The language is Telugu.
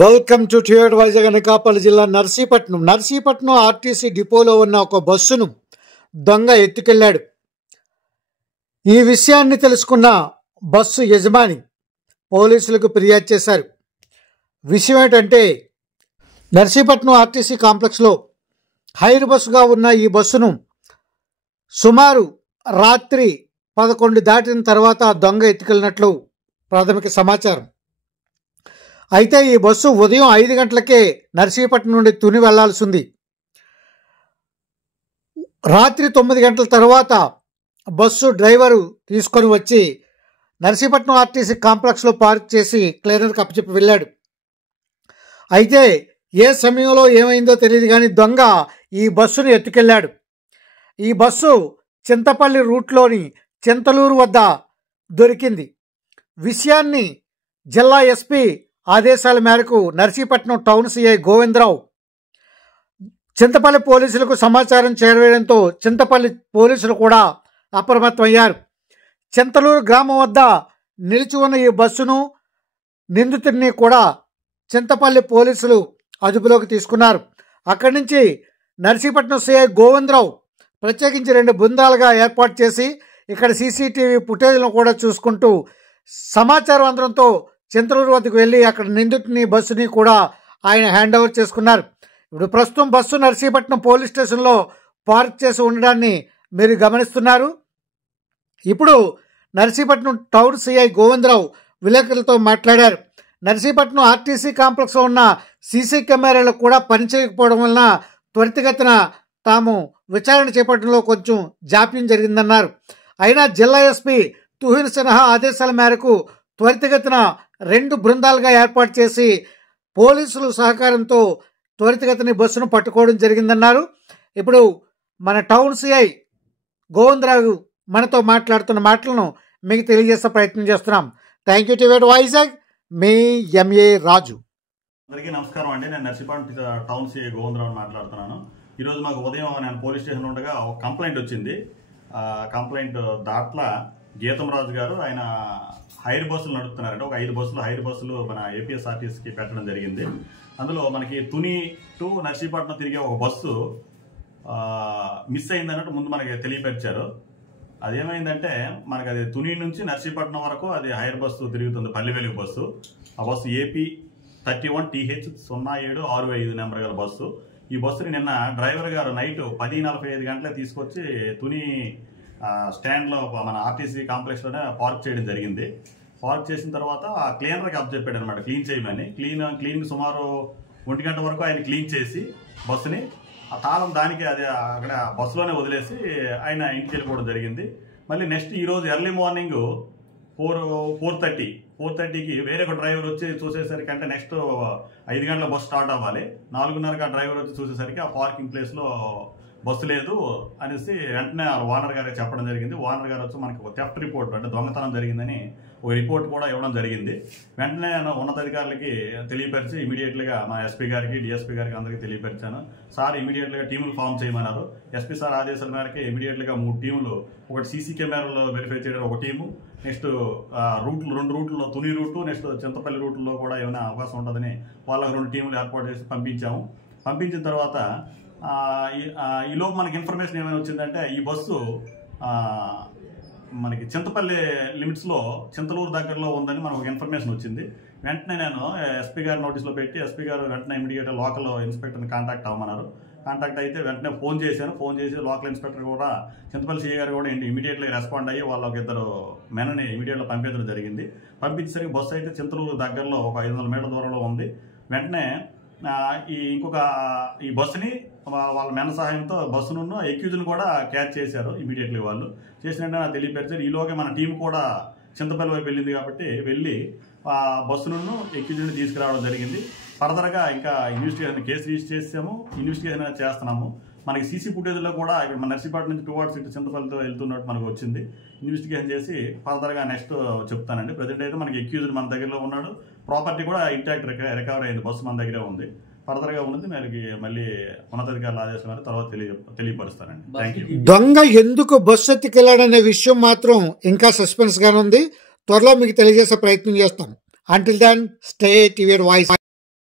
Welcome to theatre Vizag. Anakapalli జిల్లా నర్సీపట్నం ఆర్టీసీ డిపోలో ఉన్న ఒక బస్సును దొంగ ఎత్తుకెళ్లాడు. ఈ విషయాన్ని తెలుసుకున్న బస్సు యజమాని పోలీసులకు ఫిర్యాదు చేశారు. విషయం ఏంటంటే, నర్సీపట్నం ఆర్టీసీ కాంప్లెక్స్లో హైర్ బస్సుగా ఉన్న ఈ బస్సును సుమారు రాత్రి 11 దాటిన తర్వాత దొంగ ఎత్తుకెళ్ళినట్లు ప్రాథమిక సమాచారం. అయితే ఈ బస్సు ఉదయం 5 గంటలకే నర్సీపట్నం నుండి తుని వెళ్లాల్సి ఉంది. రాత్రి 9 గంటల తర్వాత బస్సు డ్రైవరు తీసుకొని వచ్చి నర్సీపట్నం ఆర్టీసీ కాంప్లెక్స్లో పార్క్ చేసి క్లీనర్కి అప్పచెప్పి వెళ్ళాడు. అయితే ఏ సమయంలో ఏమైందో తెలియదు కానీ దొంగ ఈ బస్సును ఎత్తుకెళ్ళాడు. ఈ బస్సు చింతపల్లి రూట్లోని చింతలూరు వద్ద దొరికింది. విషయాన్ని జిల్లా ఎస్పీ ఆదేశాల మేరకు నర్సీపట్నం టౌన్ సిఐ గోవిందరావు చింతపల్లి పోలీసులకు సమాచారం చేరవేయడంతో చింతపల్లి పోలీసులు కూడా అప్రమత్తమయ్యారు. చింతలూరు గ్రామం వద్ద నిలిచి ఉన్న ఈ బస్సును నిందితుడిని కూడా చింతపల్లి పోలీసులు అదుపులోకి తీసుకున్నారు. అక్కడి నుంచి నర్సీపట్నం సిఐ గోవిందరావు ప్రత్యేకించి 2 బృందాలుగా ఏర్పాటు చేసి ఇక్కడ సీసీటీవీ ఫుటేజ్లను కూడా చూసుకుంటూ సమాచారం అందడంతో చింతలూరు వద్దకు వెళ్ళి అక్కడ నిందితుని బస్సుని కూడా ఆయన హ్యాండ్ ఓవర్ చేసుకున్నారు. ఇప్పుడు ప్రస్తుతం బస్సు నర్సీపట్నం పోలీస్ స్టేషన్లో పార్క్ చేసి ఉండడాన్ని మీరు గమనిస్తున్నారు. ఇప్పుడు నర్సీపట్నం టౌన్ సిఐ గోవిందరావు విలేకరులతో మాట్లాడారు. నర్సీపట్నం ఆర్టీసీ కాంప్లెక్స్లో ఉన్న సీసీ కెమెరాలు కూడా పనిచేయకపోవడం వలన త్వరితగతిన తాము విచారణ చేపట్టడంలో కొంచెం జాప్యం జరిగిందన్నారు. అయినా జిల్లా ఎస్పీ తుహిన్ సిన్హా ఆదేశాల మేరకు త్వరితగతిన 2 బృందాలుగా ఏర్పాటు చేసి పోలీసుల సహకారంతో త్వరితగతిన బస్సును పట్టుకోవడం జరిగిందన్నారు. ఇప్పుడు మన టౌన్ సిఐ గోవిందరావు మనతో మాట్లాడుతున్న మాటలను మీకు తెలియజేసే ప్రయత్నం చేస్తున్నాం. Thank you theatre Vizag. మీ ఎంఏ రాజు. అందరికీ నమస్కారం అండి. నేను నర్సీపట్నం టౌన్ సిఐ గోవిందరావు మాట్లాడుతున్నాను. ఈరోజు మాకు ఉదయం నేను పోలీస్ స్టేషన్లో ఉండగా ఒక కంప్లైంట్ వచ్చింది. కంప్లైంట్ దాంట్లో గీతం రాజు గారు ఆయన హైర్ బస్సులు నడుపుతున్నారంటే ఒక 5 బస్సులు హైర్ బస్సులు మన ఏపీఎస్ఆర్టీసీకి పెట్టడం జరిగింది. అందులో మనకి తుని టు నర్సీపట్నం తిరిగే ఒక బస్సు మిస్ అయిందన్నట్టు ముందు మనకి తెలియపరిచారు. అదేమైందంటే మనకి అది తుని నుంచి నర్సీపట్నం వరకు అది హైర్ బస్సు తిరుగుతుంది, పల్లి వెలుగు బస్సు. ఆ బస్సు ఏపీ 31TH0765 నెంబర్ గల బస్సు. ఈ బస్సుని నిన్న డ్రైవర్ గారు నైట్ 10:45 గంటలే తీసుకొచ్చి తుని స్టాండ్లో మన ఆర్టీసీ కాంప్లెక్స్లోనే పార్క్ చేయడం జరిగింది. పార్క్ చేసిన తర్వాత ఆ క్లీనర్కి అప్పచెప్పాడు అనమాట క్లీన్ చేయమని. క్లీన్ సుమారు 1 గంట వరకు ఆయన క్లీన్ చేసి బస్సుని ఆ తాళం దానికి అది అక్కడ బస్సులోనే వదిలేసి ఆయన ఇంటికి వెళ్ళిపోవడం జరిగింది. మళ్ళీ నెక్స్ట్ ఈరోజు ఎర్లీ మార్నింగ్ 4:30కి వేరే ఒక డ్రైవర్ వచ్చి చూసేసరికి, అంటే నెక్స్ట్ 5 గంటల బస్సు స్టార్ట్ అవ్వాలి, 4:30కి ఆ డ్రైవర్ వచ్చి చూసేసరికి ఆ పార్కింగ్ ప్లేస్లో బస్సు లేదు అనేసి వెంటనే ఓనర్ గారికి చెప్పడం జరిగింది. ఓనర్ గారు వచ్చి మనకి ఒక థెఫ్ట్ రిపోర్ట్, అంటే దొంగతనం జరిగిందని ఒక రిపోర్ట్ కూడా ఇవ్వడం జరిగింది. వెంటనే నేను ఉన్నతాధికారులకి తెలియపరిచి ఇమీడియట్గా మా ఎస్పీ గారికి, డిఎస్పీ గారికి అందరికీ తెలియపరిచాను. సార్ ఇమీడియట్గా టీములు ఫామ్ చేయమన్నారు. ఎస్పీ సార్ ఆదేశాల మేరకు ఇమీడియట్గా 3 టీములు, ఒకటి సీసీ కెమెరాలో వెరిఫై చేయడం ఒక టీము, నెక్స్ట్ రూట్లు 2 రూట్లో తుని రూటు, నెక్స్ట్ చింతపల్లి రూట్లో కూడా ఏమైనా అవకాశం ఉంటుందని వాళ్ళకి 2 టీములు ఏర్పాటు చేసి పంపించాము. పంపించిన తర్వాత ఈలోపు మనకి ఇన్ఫర్మేషన్ ఏమైనా వచ్చిందంటే ఈ బస్సు మనకి చింతపల్లి లిమిట్స్లో చింతలూరు దగ్గరలో ఉందని మనకు ఒక ఇన్ఫర్మేషన్ వచ్చింది. వెంటనే నేను ఎస్పీ గారి నోటీస్లో పెట్టి ఎస్పీ గారు వెంటనే ఇమీడియట్గా లోకల్ ఇన్స్పెక్టర్ని కాంటాక్ట్ అవ్వమన్నారు. కాంటాక్ట్ అయితే వెంటనే ఫోన్ చేశాను. ఫోన్ చేసి లోకల్ ఇన్స్పెక్టర్ కూడా చింతపల్లి సిఐ గారు కూడా ఇమీడియట్గా రెస్పాండ్ అయ్యి వాళ్ళ 2 మెనని ఇమీడియట్గా పంపించడం జరిగింది. పంపించేసరికి బస్సు అయితే చింతలూరు దగ్గరలో ఒక 500 మీటర్ల దూరంలో ఉంది. వెంటనే ఈ బస్సుని వాళ్ళ మెన సహాయంతో బస్సును ఎక్యూజ్ని కూడా క్యాచ్ చేశారు ఇమీడియట్లీ. వాళ్ళు చేసినట్టు నాకు తెలియపరిచారు. ఈలోగా మన టీం కూడా చింతపల్లి వైపు వెళ్ళింది కాబట్టి వెళ్ళి ఆ బస్సును ఎక్యూజ్ని తీసుకురావడం జరిగింది. ఫర్దర్గా ఇంకా ఇన్వెస్టిగేషన్ కేసు రిజిస్టర్ చేసాము, ఇన్వెస్టిగేషన్ చేస్తున్నాము. మనకి సీసీ ఫుటేజ్లో కూడా ఇక్కడ మన నర్సీపట్నం నుంచి టువార్డ్స్ ఇటు చింతపల్లితో వెళ్తున్నట్టు మనకు వచ్చింది. ఇన్వెస్టిగేషన్ చేసి ఫర్దర్గా నెక్స్ట్ చెప్తానండి. ప్రజెంట్ అయితే మనకి ఎక్యూజ్డ్ మన దగ్గరలో ఉన్నాడు, ప్రాపర్టీ కూడా ఇంటాక్ట్ రికవర్ అయింది, బస్సు మన దగ్గరే ఉంది. ఫర్దర్గా ఉన్నది మళ్ళీ ఉన్నతాధికారుల ఆదేశం మేరకు తర్వాత తెలియపరుస్తానండి. Thank you. దొంగ ఎందుకు బస్సు ఎత్తుకెళ్లాడనే విషయం మాత్రం ఇంకా సస్పెన్స్ గానే ఉంది. త్వరలో మీకు తెలియజేసే ప్రయత్నం చేస్తాం. Until then stay TV voice.